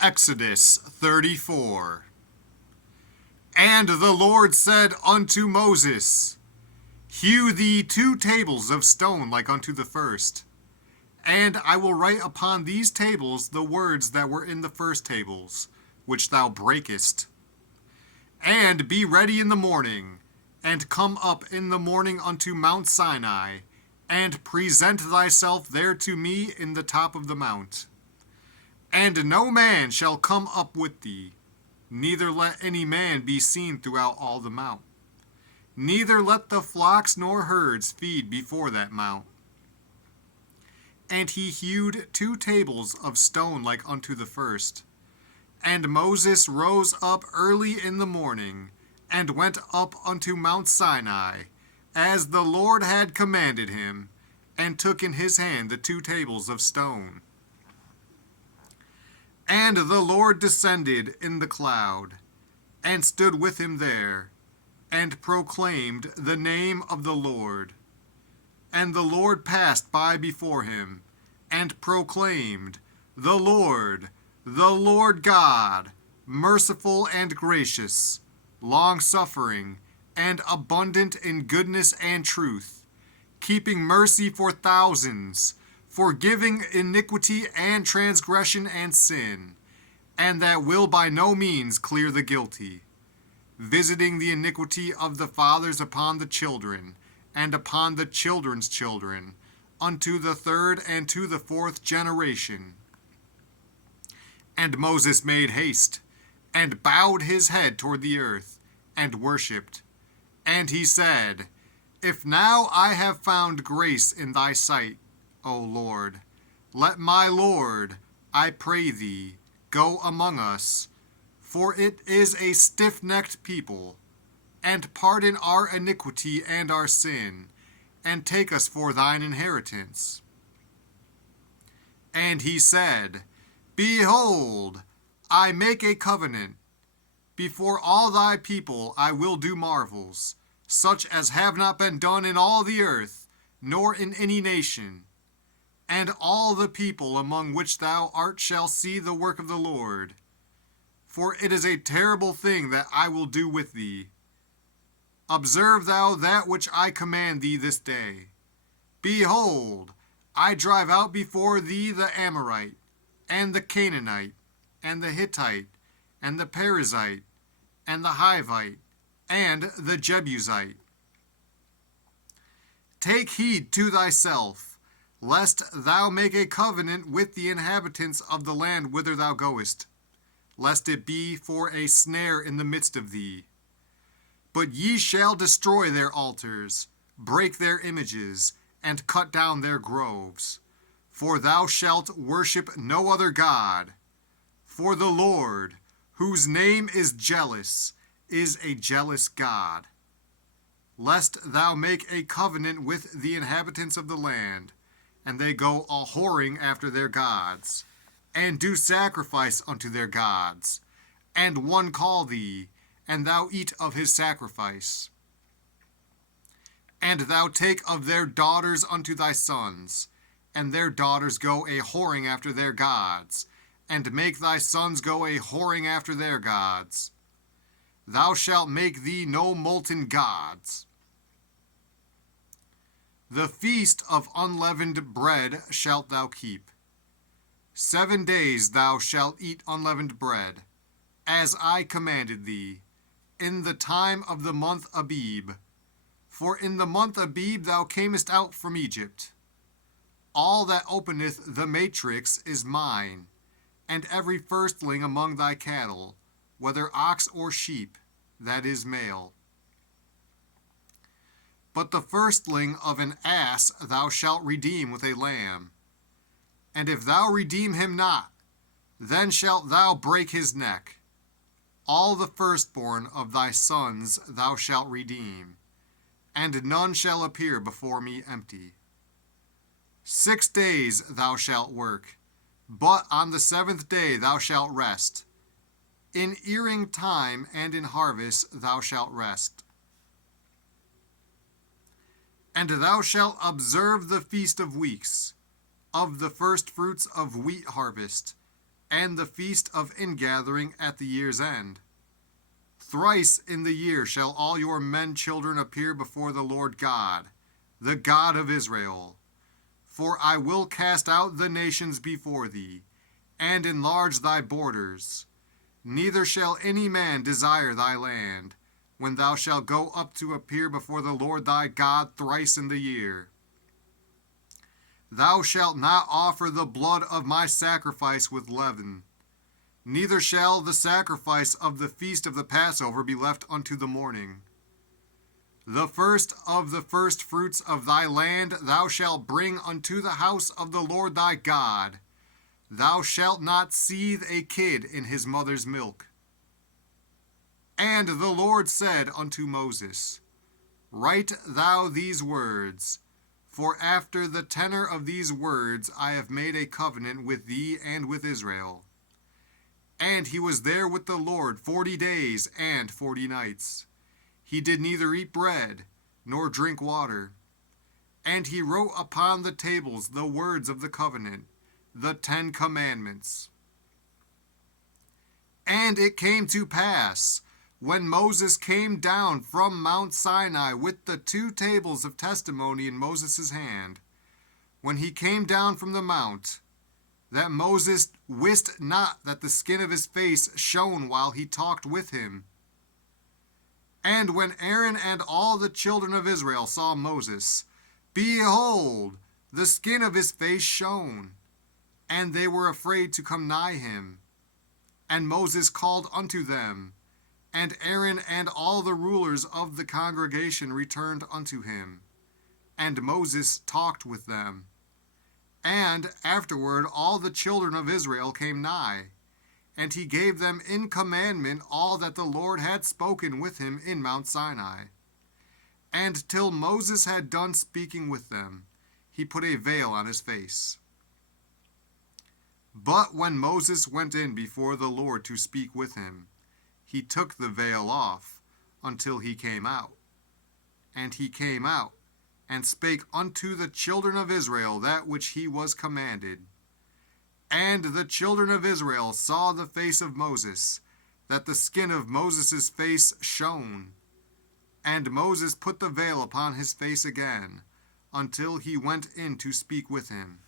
Exodus 34. And the Lord said unto Moses, Hew thee 2 tables of stone like unto the first. And I will write upon these tables the words that were in the first tables, which thou breakest. And be ready in the morning, and come up in the morning unto Mount Sinai, and present thyself there to me in the top of the mount. And no man shall come up with thee, neither let any man be seen throughout all the mount. Neither let the flocks nor herds feed before that mount. And he hewed 2 tables of stone like unto the first. And Moses rose up early in the morning, and went up unto Mount Sinai, as the Lord had commanded him, and took in his hand the 2 tables of stone. And the Lord descended in the cloud, and stood with him there, and proclaimed the name of the Lord. And the Lord passed by before him, and proclaimed, The Lord God, merciful and gracious, long-suffering, and abundant in goodness and truth, keeping mercy for thousands, forgiving iniquity and transgression and sin, and that will by no means clear the guilty, visiting the iniquity of the fathers upon the children, and upon the children's children, unto the 3rd and to the 4th generation. And Moses made haste, and bowed his head toward the earth, and worshipped. And he said, If now I have found grace in thy sight, O Lord, let my Lord, I pray thee, go among us, for it is a stiff-necked people, and pardon our iniquity and our sin, and take us for thine inheritance. And he said, Behold, I make a covenant. Before all thy people I will do marvels, such as have not been done in all the earth, nor in any nation. And all the people among which thou art shall see the work of the Lord. For it is a terrible thing that I will do with thee. Observe thou that which I command thee this day. Behold, I drive out before thee the Amorite, and the Canaanite, and the Hittite, and the Perizzite, and the Hivite, and the Jebusite. Take heed to thyself, lest thou make a covenant with the inhabitants of the land whither thou goest, lest it be for a snare in the midst of thee. But ye shall destroy their altars, break their images, and cut down their groves. For thou shalt worship no other God. For the Lord, whose name is jealous, is a jealous God. Lest thou make a covenant with the inhabitants of the land, and they go a-whoring after their gods, and do sacrifice unto their gods, and one call thee, and thou eat of his sacrifice. And thou take of their daughters unto thy sons, and their daughters go a-whoring after their gods, and make thy sons go a-whoring after their gods. Thou shalt make thee no molten gods. The feast of unleavened bread shalt thou keep. 7 days thou shalt eat unleavened bread, as I commanded thee, in the time of the month Abib. For in the month Abib thou camest out from Egypt. All that openeth the matrix is mine, and every firstling among thy cattle, whether ox or sheep, that is male. But the firstling of an ass thou shalt redeem with a lamb. And if thou redeem him not, then shalt thou break his neck. All the firstborn of thy sons thou shalt redeem, and none shall appear before me empty. 6 days thou shalt work, but on the 7th day thou shalt rest. In earing time and in harvest thou shalt rest. And thou shalt observe the feast of weeks, of the first fruits of wheat harvest, and the feast of ingathering at the year's end. Thrice in the year shall all your men children appear before the Lord God, the God of Israel. For I will cast out the nations before thee, and enlarge thy borders. Neither shall any man desire thy land, when thou shalt go up to appear before the Lord thy God thrice in the year. Thou shalt not offer the blood of my sacrifice with leaven, neither shall the sacrifice of the feast of the Passover be left unto the morning. The first of the first fruits of thy land thou shalt bring unto the house of the Lord thy God. Thou shalt not seethe a kid in his mother's milk. And the Lord said unto Moses, Write thou these words, for after the tenor of these words I have made a covenant with thee and with Israel. And he was there with the Lord 40 days and 40 nights. He did neither eat bread nor drink water. And he wrote upon the tables the words of the covenant, the 10 commandments. And it came to pass, when Moses came down from Mount Sinai with the 2 tables of testimony in Moses' hand, when he came down from the mount, that Moses wist not that the skin of his face shone while he talked with him. And when Aaron and all the children of Israel saw Moses, behold, the skin of his face shone, and they were afraid to come nigh him. And Moses called unto them, and Aaron and all the rulers of the congregation returned unto him. And Moses talked with them. And afterward all the children of Israel came nigh, and he gave them in commandment all that the Lord had spoken with him in Mount Sinai. And till Moses had done speaking with them, he put a veil on his face. But when Moses went in before the Lord to speak with him, he took the veil off until he came out. And he came out, and spake unto the children of Israel that which he was commanded. And the children of Israel saw the face of Moses, that the skin of Moses' face shone. And Moses put the veil upon his face again, until he went in to speak with him.